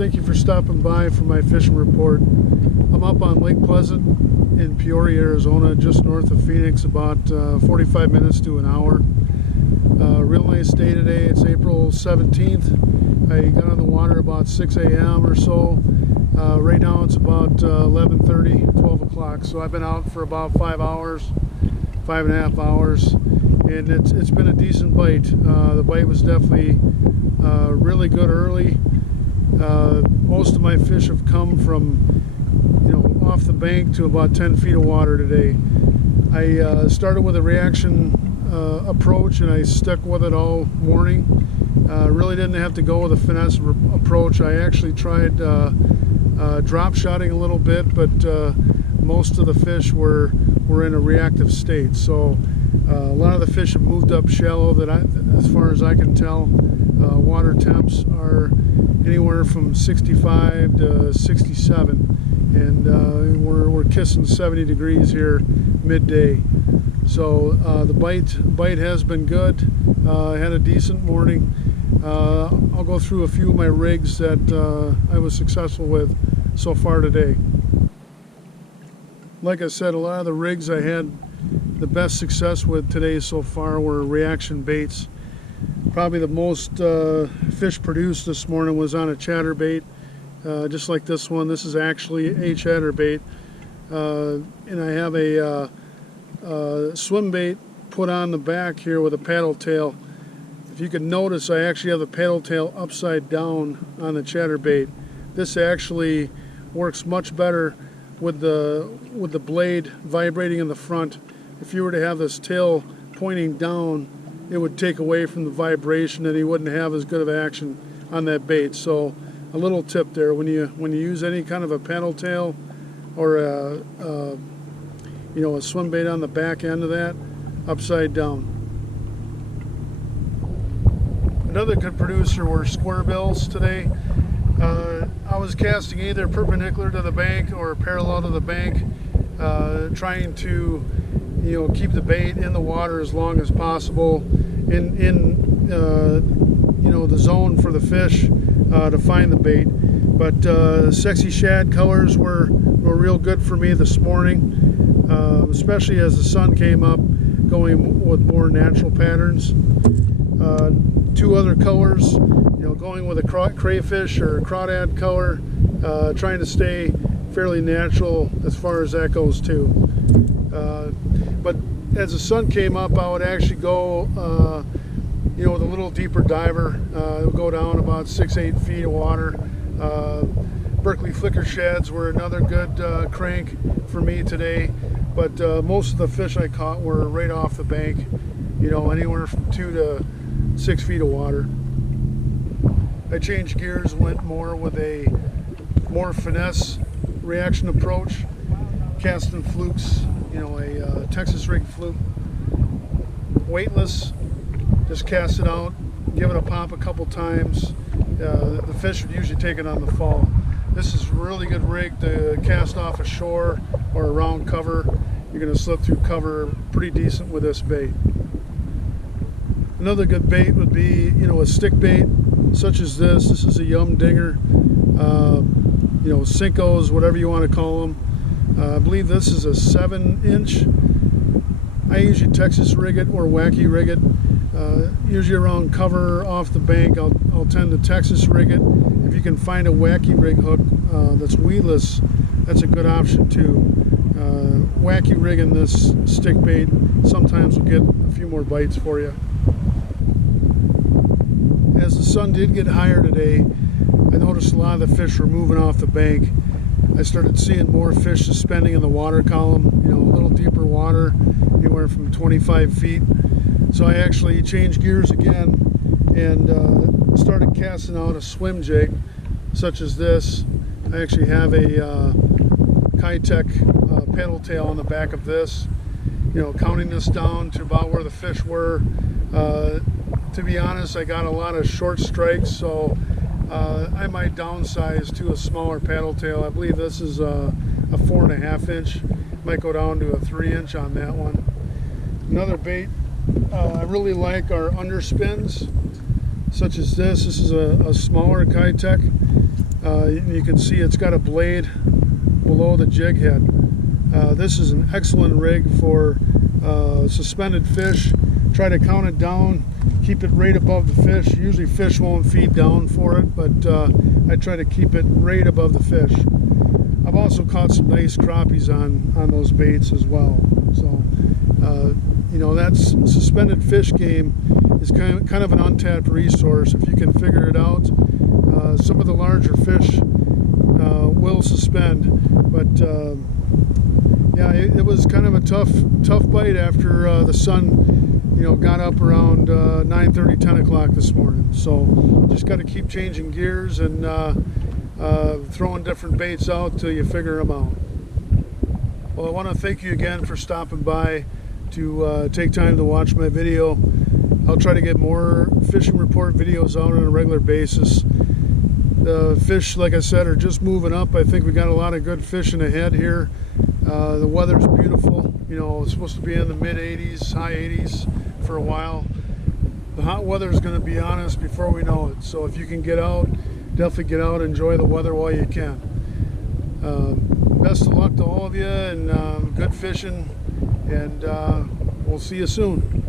thank you for stopping by for my fishing report. I'm up on Lake Pleasant in Peoria, Arizona, just north of Phoenix, about 45 minutes to an hour. Real nice day today. It's April 17th. I got on the water about 6 a.m. or so. Right now it's about 11:30, 12 o'clock. So I've been out for about 5 hours, 5.5 hours, and it's been a decent bite. The bite was definitely really good early. Most of my fish have come from, off the bank to about 10 feet of water today. I started with a reaction approach, and I stuck with it all morning. Really didn't have to go with a finesse approach. I actually tried drop shotting a little bit, but most of the fish were in a reactive state. So a lot of the fish have moved up shallow. As far as I can tell, water temps are anywhere from 65 to 67, and we're kissing 70 degrees here midday. So the bite has been good. I had a decent morning. I'll go through a few of my rigs that I was successful with so far today. Like I said, a lot of the rigs I had the best success with today so far were reaction baits. Probably the most fish produced this morning was on a chatterbait, just like this one. This is actually a chatterbait, and I have a swim bait put on the back here with a paddle tail. If you can notice, I actually have the paddle tail upside down on the chatterbait. This actually works much better with the blade vibrating in the front. If you were to have this tail pointing down, it would take away from the vibration, and you wouldn't have as good of action on that bait. So a little tip there: when you use any kind of a paddle tail or a swim bait on the back end of that, upside down. Another good producer were square bills today. I was casting either perpendicular to the bank or parallel to the bank, trying to keep the bait in the water as long as possible, in the zone for the fish to find the bait. But sexy shad colors were real good for me this morning, especially as the sun came up, going with more natural patterns. Two other colors, going with a crayfish or a crawdad color, trying to stay fairly natural as far as that goes too. But as the sun came up, I would actually go with a little deeper diver. It would go down about 6-8 feet of water. Berkeley flicker shads were another good crank for me today, but most of the fish I caught were right off the bank, anywhere from 2 to 6 feet of water. I changed gears, went more with a more finesse reaction approach, casting flukes, a Texas rig fluke, weightless, just cast it out, give it a pop a couple times. The fish would usually take it on the fall. This is a really good rig to cast off a shore or around cover. You're going to slip through cover pretty decent with this bait. Another good bait would be, a stick bait such as this. This is a Yum Dinger, Cincos, whatever you want to call them. I believe this is a 7-inch. I usually Texas rig it or wacky rig it. Usually around cover off the bank, I'll tend to Texas rig it. If you can find a wacky rig hook that's weedless, that's a good option too. Wacky rigging this stick bait sometimes will get a few more bites for you. As the sun did get higher today, I noticed a lot of the fish were moving off the bank. I started seeing more fish suspending in the water column, a little deeper water, anywhere from 25 feet. So I actually changed gears again and started casting out a swim jig such as this. I actually have a Kitech paddle tail on the back of this. Counting this down to about where the fish were. To be honest, I got a lot of short strikes, so I might downsize to a smaller paddle tail. I believe this is a 4.5 inch. Might go down to a 3-inch on that one. Another bait I really like are underspins, such as this. This is a smaller Kitech. You can see it's got a blade below the jig head. This is an excellent rig for suspended fish. Try to count it down, keep it right above the fish. Usually fish won't feed down for it, but I try to keep it right above the fish. I've also caught some nice crappies on those baits as well. So you know, that suspended fish game is kind of an untapped resource if you can figure it out. Some of the larger fish will suspend, but yeah, it was kind of a tough bite after the sun, you know, got up around 9:30, 10 o'clock this morning. So just got to keep changing gears and throwing different baits out till you figure them out. Well, I want to thank you again for stopping by to take time to watch my video. I'll try to get more fishing report videos out on a regular basis. The fish, like I said, are just moving up. I think we got a lot of good fishing ahead here. The weather's beautiful. You know, it's supposed to be in the mid 80s, high 80s for a while. The hot weather is going to be on us before we know it. So if you can get out, definitely get out, enjoy the weather while you can. Best of luck to all of you, and good fishing, and we'll see you soon.